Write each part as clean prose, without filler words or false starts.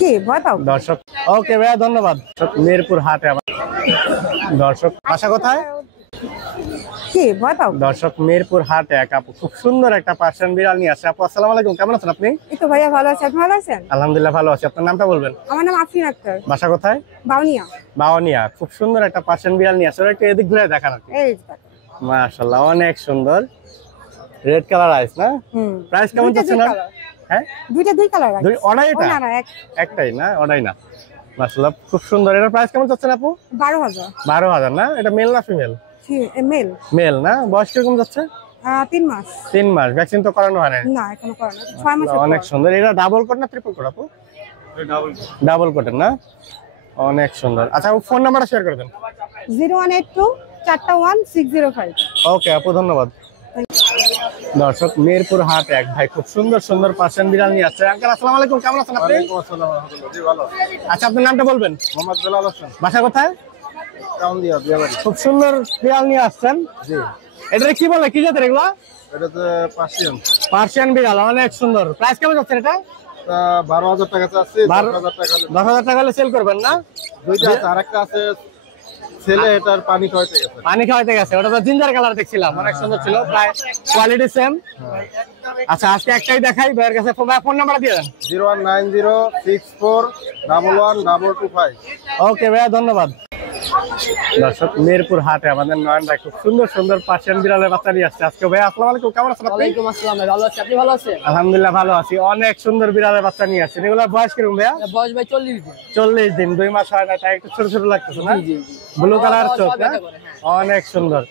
কি ভয় পাও? দর্শক ওকে ভাইয়া ধন্যবাদ। মিরপুর হাটে আবার দর্শক বাসা কোথায়? কি ভয় পাও? দর্শক মিরপুর হাটে এক আপু খুব সুন্দর একটা পার্সিয়ান বিড়াল নিয়ে আসছে। আপু আসসালামু আলাইকুম, কেমন আছেন আপনি? এই তো ভাইয়া ভালো আছি, আপনি ভালো আছেন? আলহামদুলিল্লাহ ভালো আছি। আপনার নামটা বলবেন? আমার নাম আফরিন আক্তার। বাসা কোথায়? বাউনিয়া। বাওনিয়া। খুব সুন্দর একটা পার্সিয়ান বিড়াল নিয়ে আসছে, একটু এদিক ঘুরে দেখান। এই মাশাআল্লাহ অনেক সুন্দর, রেড কালার আইস না? প্রাইস কেমন যাচ্ছে না? হ্যাঁ দুই কালার আছে। দুই অর্ডার এটা? না না একটাই না, অর্ডারই না। মাশাআল্লাহ খুব সুন্দর। এটার প্রাইস কেমন যাচ্ছে আপু? 12,000। 12,000 না? এটা মেল না ফিমেল? মেল। মেল না? বয়স কিরকম যাচ্ছে? 3 মাস। 3 মাস। ভ্যাকসিন তো করানো হয় না? না এখনো করানো। 6 মাস। অনেক সুন্দর। এটা ডাবল কোট না ট্রিপল কোট আপু? ডাবল কোটের না? অনেক সুন্দর। আচ্ছা আপু ফোন নাম্বারটা শেয়ার করে দেন। 0182 411605। ওকে আপু ধন্যবাদ। দর্শক মিরপুর হাট এক ভাই খুব সুন্দর সুন্দর পার্সিয়ান বিড়াল নিয়ে আসছে। আঙ্কেল আসসালামু আলাইকুম, কেমন আছেন আপনি? ওয়ালাইকুম আসসালাম ওয়া রাহমাতুল্লাহ। জি ভালো। আচ্ছা আপনার নামটা বলবেন? মোহাম্মদ বেলাল হোসেন। বাসা কোথায়? কাউন্দিয়া বিয়াবাড়ি। খুব সুন্দর বিড়াল নিয়ে আসছেন। জি। এটা কি বলে, কি জাতের এগুলা? এটা তো পার্সিয়ান। পার্সিয়ান বিড়াল অনেক সুন্দর। প্রাইস কেমন যাচ্ছে এটা? 12,000 টাকা চাচ্ছি। 10,000 টাকা। 10,000 টাকা হলে সেল করবেন না? দুইটা আছে, আরেকটা আছে ছেলে, এটার পানি খাওয়াইতে গেছে। পানি খাওয়াইতে গেছে। ওটা তো জিঞ্জার কালার দেখছিলাম, অনেক সুন্দর ছিল, প্রায় কোয়ালিটি সেম। আচ্ছা আজকে একটাই দেখাই, ভাইয়ের কাছে ফোন নাম্বার দিয়ে দেন। 019064112225। ওকে ভাইয়া ধন্যবাদ। দর্শক মিরপুর হাটে আমাদের নয়ন ভাই খুব সুন্দর সুন্দর পার্সিয়ান বিড়ালের বাচ্চা নিয়ে আসছে আজকে। ভাই আসসালামু আলাইকুম, কেমন আছেন আপনি? ওয়ালাইকুম আসসালাম, ভালো আছি, আপনি ভালো আছেন? আলহামদুলিল্লাহ ভালো আছি। অনেক সুন্দর বিড়ালের বাচ্চা নিয়ে আসছেন। এগুলোর বয়স কিরকম ভাইয়া? বয়স ভাই 40 দিন। 40 দিন, 2 মাস হয় না, তাই একটু ছোট ছোট লাগতেছে না? জি। ব্লু কালার চোখ না? অনেক সুন্দর।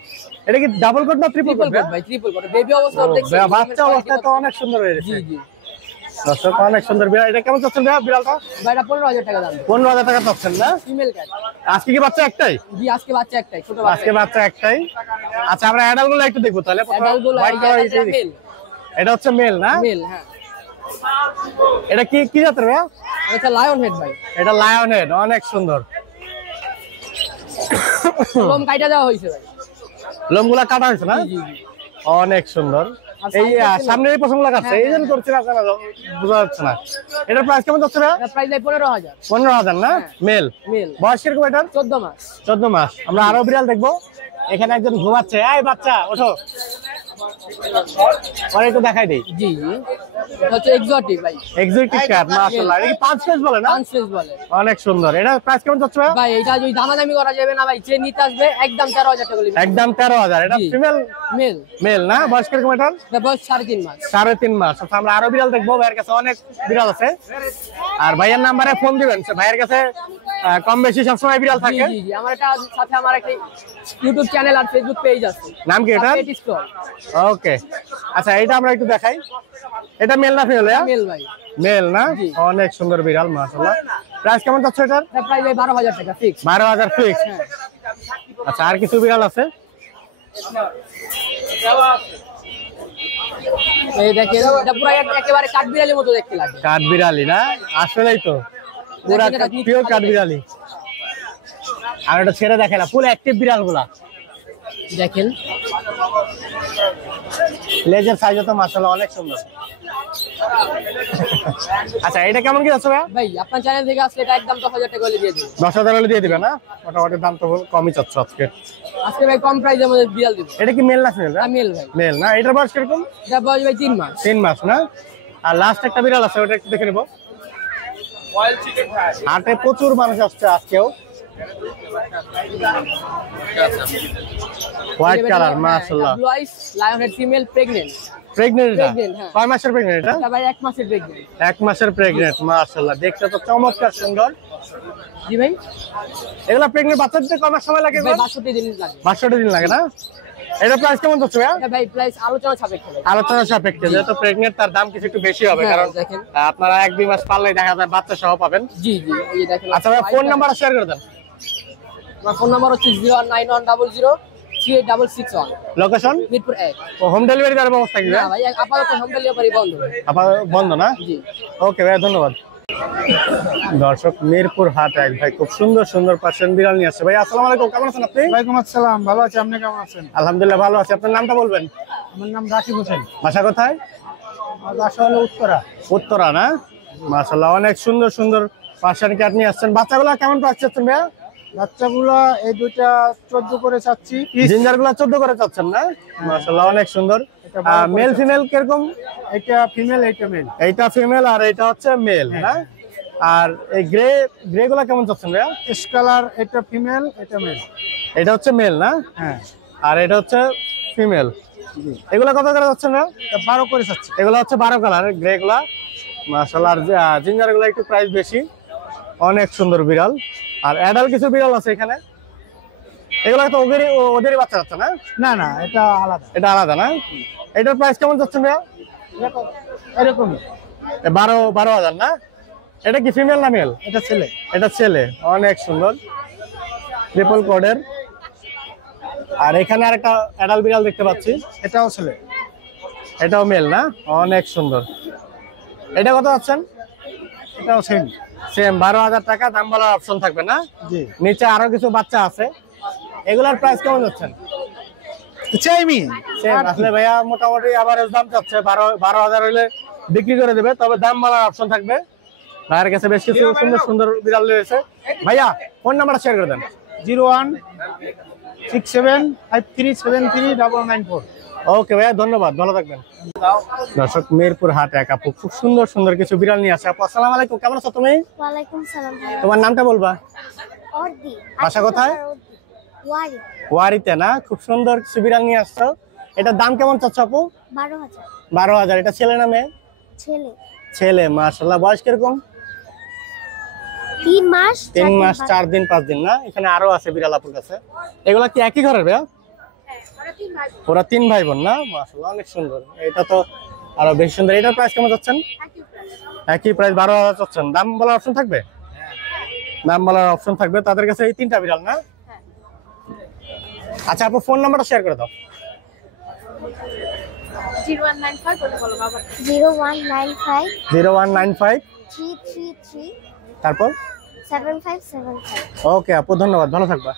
এটা কি ডাবল কোট না ট্রিপল কোট ভাই? Triple coat. বেবি অবস্থা দেখছি। বাচ্চা অবস্থায় তো অনেক সুন্দর হয়ে গেছে। জি। দর্শক অনেক সুন্দর বিড়াল। এটা কেমন চাচ্ছেন ভাইয়া বিড়ালটা? ভাই এটা 15,000 টাকা দাম। 15,000 টাকা চাচ্ছেন না? Female cat. আজকে কি বাচ্চা একটাই? জি আজকে বাচ্চা একটাই, ছোট বাচ্চা। আজকে বাচ্চা একটাই। আচ্ছা আমরা অ্যাডাল্ট গুলো একটু দেখবো তাহলে। অ্যাডাল্ট গুলো মেল। এটা হচ্ছে মেল না? মেল, হ্যাঁ। এটা কি জাতের ভাইয়া? এটা লায়ন হেড ভাই। এটা লায়ন হেড, অনেক সুন্দর। লোম কাটা দেওয়া হয়েছে ভাই। লোমগুলা কাটা হয়েছে না? জি। অনেক সুন্দর। এই সামনের এই পছন্দ লাগাচ্ছে, এই জন্য করছি না, বোঝা যাচ্ছে না। এটার প্রাইস কেমন যাচ্ছে ভাইয়া? এটা প্রাইস 15,000। 15,000 না? মেল। মেল। বয়স কিরকম এটার? 14 মাস। 14 মাস। আমরা আরো বিড়াল দেখবো। এখানে একজন ঘুমাচ্ছে। এই বাচ্চা ওঠো, পরে একটু দেখাই দেই। জি। এটা হচ্ছে এক্সোটিক ভাই। এক্সোটিক ক্যাট, মাশাআল্লাহ। এটা কি 5 ফেস বলে না? 5 ফেস বলে। অনেক সুন্দর। এটা প্রাইস কেমন যাচ্ছে ভাই? ভাই এটা যদি দামাদামি করা যাবে না ভাই, যে নিতে আসবে একদম 13,000 টাকা করে। একদম 13,000। এটা ফিমেল মেল। মেল না? বয়স কিরকম এটার? এটা বয়স 3.5 মাস। 3.5 মাস। আচ্ছা আমরা আরো বিড়াল দেখবো। ভাইয়ের কাছে অনেক বিড়াল আছে, আর ভাইয়ের নাম্বারে ফোন দিবেন। ভাইয়ের কাছে কম বেশি সবসময় বিড়াল থাকে। জি। আমার এটা সাথে আমার একটা ইউটিউব চ্যানেল আর ফেসবুক পেজ আছে। নাম কি এটা? ওকে। আচ্ছা এটা আমরা একটু দেখাই। এটা মেল না ফিমেল? মেল ভাই। মেল না? অনেক সুন্দর বিড়াল, মাশাআল্লাহ। প্রাইস কেমন যাচ্ছে এটার? এটা প্রাইস 12,000 টাকা ফিক্স। 12,000 ফিক্স। আচ্ছা আর কিছু বিড়াল আছে? এই দেখেন, এটা পুরো একেবারে কাঠবিড়ালির মতো দেখতে লাগে। কাঠবিড়ালি না? আসলেই তো পুরো পিওর কাঠবিড়ালি। আর এটা ছেড়ে দেখে না, ফুল অ্যাক্টিভ বিড়াল গুলা দেখেন। লেজের সাইজ তো মাশাআল্লাহ অনেক সুন্দর। আচ্ছা এটা কেমন কি আছে ভাই? আপনার চ্যানেল থেকে আসলে এটা একদম 10,000 টাকা করে দিয়ে দেব। 10,000 হলে দিয়ে দিবে না? মোটামুটি দাম তো কমই চাচ্ছ আজকে। আজকে ভাই কম প্রাইসে আমাদের বিড়াল দিব। এটা কি মেল না ফিমেল? মেল ভাই। মেল না? এটার বয়স কিরকম? এটা বয়স ভাই 3 মাস। 3 মাস না? আর লাস্ট একটা বিড়াল আছে, ওটা একটু দেখে নেবো। হাটে প্রচুর মানুষ আসছে আজকেও। হোয়াইট কালার, মাশাআল্লাহ। Blue eyes lion head female pregnant. Pregnant? হ্যাঁ। কয় মাসের প্রেগন্যান্ট এটা? এটা ভাই 1 মাসের প্রেগন্যান্ট। 1 মাসের প্রেগন্যান্ট, মাশাআল্লাহ। দেখতে তো চমৎকার সুন্দর। জি ভাই। এগুলা প্রেগন্যান্ট বাচ্চা দিতে কয় মাস সময় লাগে? ভাই 62 দিন লাগে। 62 দিন লাগে না? এটা প্রাইস কেমন যাচ্ছে ভাইয়া? এটা ভাই প্রাইস আলোচনা সাপেক্ষে। আলোচনা সাপেক্ষে, যেহেতু প্রেগন্যান্ট তার দাম কিছু একটু বেশি হবে, কারণ দেখেন আপনারা 1-2 মাস পারলেই দেখা যায় বাচ্চা সহ পাবেন। জি। এই দেখেন। আচ্ছা ভাই ফোন নাম্বার শেয়ার করে দেন। আমার ফোন নাম্বার হচ্ছে 09100386661। লোকেশন? মিরপুর 1। হোম ডেলিভারি দেওয়ার ব্যবস্থা কি? না ভাই আপাতত হোম ডেলিভারি বন্ধ। বন্ধ না? জি। ওকে ভাই ধন্যবাদ। দর্শক মিরপুর হাট এক ভাই খুব সুন্দর সুন্দর পার্সিয়ান বিড়াল নিয়ে আসছে। ভাই আসসালামু আলাইকুম, কেমন আছেন আপনি? ওয়ালাইকুম আসসালাম, ভালো আছি, আপনি কেমন আছেন? আলহামদুলিল্লাহ ভালো আছি। আপনার নামটা বলবেন? আমার নাম রাশিদ হোসেন। বাসা কোথায়? বাসা হলো উত্তরা। উত্তরা না? মাশাআল্লাহ অনেক সুন্দর সুন্দর পার্সিয়ান ক্যাট নিয়ে আসছেন। বাচ্চাগুলো কেমন প্রাইস চাচ্ছেন ভাইয়া? বাচ্চাগুলো এই দুইটা 14 করে চাচ্ছি। জিঞ্জারগুলো 14 করে চাচ্ছেন না? মাশাআল্লাহ অনেক সুন্দর। মেল ফিমেল কিরকম? এটা ফিমেল, এটা মেল। এইটা ফিমেল আর এটা হচ্ছে মেল না? আর এই গ্রে গুলা কেমন চাচ্ছেন ভাইয়া? এস কালার, এটা ফিমেল, এটা মেল। এটা হচ্ছে মেল না? হ্যাঁ। আর এটা হচ্ছে ফিমেল। এগুলা কত করে যাচ্ছেন না? 12 করে চাচ্ছি। এগুলা হচ্ছে 12 কালার গ্রে গুলা। মাশাআল্লাহ। আর জিঞ্জার গুলা একটু প্রাইস বেশি। অনেক সুন্দর বিড়াল। আর অ্যাডাল কিছু বিড়াল আছে এখানে। এগুলা তো ওদেরই বাচ্চা যাচ্ছে না? না না, এটা আলাদা। এটা আলাদা না? এটার প্রাইস কেমন যাচ্ছেন ভাইয়া? এরকম 12,000 না? এটা কি ফিমেল না মেল? এটা ছেলে। এটা ছেলে। অনেক সুন্দর ট্রিপল কোডের। আর এখানে আরেকটা অ্যাডাল্ট বিড়াল দেখতে পাচ্ছি। এটাও ছেলে। এটাও মেল না? অনেক সুন্দর। এটা কত আছেন? এটাও সেম 12,000 টাকা। দাম বলার অপশন থাকবে না? জি। নিচে আরো কিছু বাচ্চা আছে। এগুলার প্রাইস কেমন যাচ্ছেন? চাইমি আসলে ভাইয়া মোটামুটি আবার দাম চাচ্ছে 12,000 হইলে বিক্রি করে দেবে, তবে দাম বলার অপশন থাকবে। ভাইয়ের কাছে বেশ কিছু সুন্দর সুন্দর বিড়াল রয়েছে। ভাইয়া ফোন নাম্বারটা শেয়ার করে দেন। 0167373994। ওকে ভাইয়া, ধন্যবাদ, ভালো থাকবেন। দর্শক, মিরপুর হাটে এক আপু খুব সুন্দর সুন্দর কিছু বিড়াল নিয়ে আসে। আপু আসসালামু আলাইকুম, কেমন আছো তুমি? ওয়ালাইকুম সালাম ভাই। তোমার নামটা বলবা? অর্দি। বাসা কোথায়? ওয়ারি। ওয়ারিতে না? খুব সুন্দর কিছু বিড়াল নিয়ে আসছো। এটার দাম কেমন চাচ্ছ আপু? 12,000। 12,000। এটা ছেলে না মেয়ে? ছেলে। ছেলে। মাশাআল্লাহ। বয়স কিরকম? 3 মাস 3 মাস 4 দিন 5 দিন না? এখানে আরো আছে বিড়াল আপুর কাছে। এগুলা কি একই ঘরের ভাইয়া? ওরা 3 ভাই বোন না? মাশাআল্লাহ অনেক সুন্দর। এটা তো আরো বেশি সুন্দর। এটার প্রাইস কেমন যাচ্ছেন? একই প্রাইস 12,000 চাচ্ছেন। দাম বলার অপশন থাকবে? দাম বলার অপশন থাকবে। তাদের কাছে এই 3টা বিড়াল না? আচ্ছা আপু ফোন নাম্বারটা শেয়ার করে দাও। 0195 0195 333 তারপর 7575। ওকে আপু, ধন্যবাদ, ভালো থাকবা।